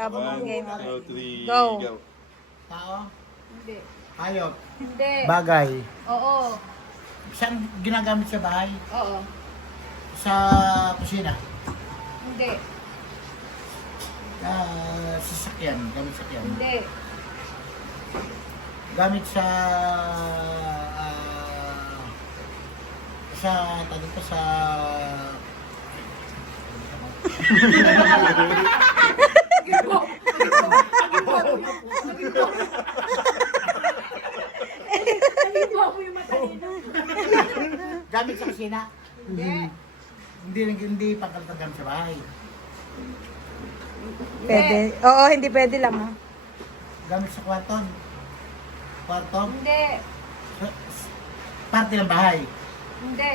Habang ang game. 1, 2, 3, Go. go. Tao? Hindi. Hayop? Hindi. Bagay? Oo. Saan ginagamit sa bahay? Oo. Sa kusina? Hindi. Sasakyan? Gamit sa sakyan? Hindi. Gamit sa... tadi ko sa... Gamit sa kusina? Hindi. Hindi pagkaltagan sa bahay. Pwede. Oo, hindi pwede lang ha. Gamit sa kwarton? Kwarton? Hindi. Parte ng bahay? Hindi.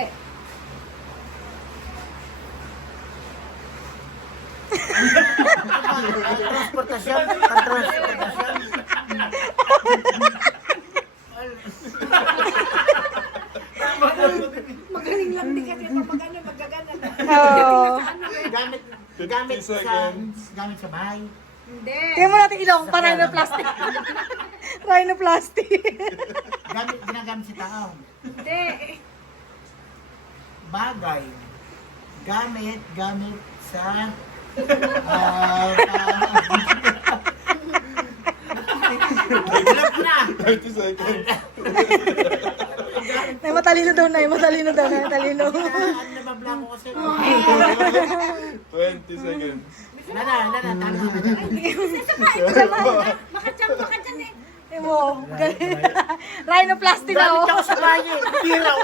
Transportasyon? Transportasyon? Magaling lang din kasi ito magano, magaganan. Oo. Gamit 50 sa seconds. gamit sa bahay. Hindi. Tingnan mo natin ilong, pa rhinoplasty. Rhinoplasty. Ginagamit sa tao. Hindi. Bagay. Gamit sa alam ko na. 30 seconds. Nay, matalino daw, Nay. Matalino daw, Nay. Matalino. Ano nababla ko kasi. 20 seconds. Tama. Makachamba ka dyan eh. Tingnan mo. Rhinoplasty daw. Gamit ako sa bahay. Biraw.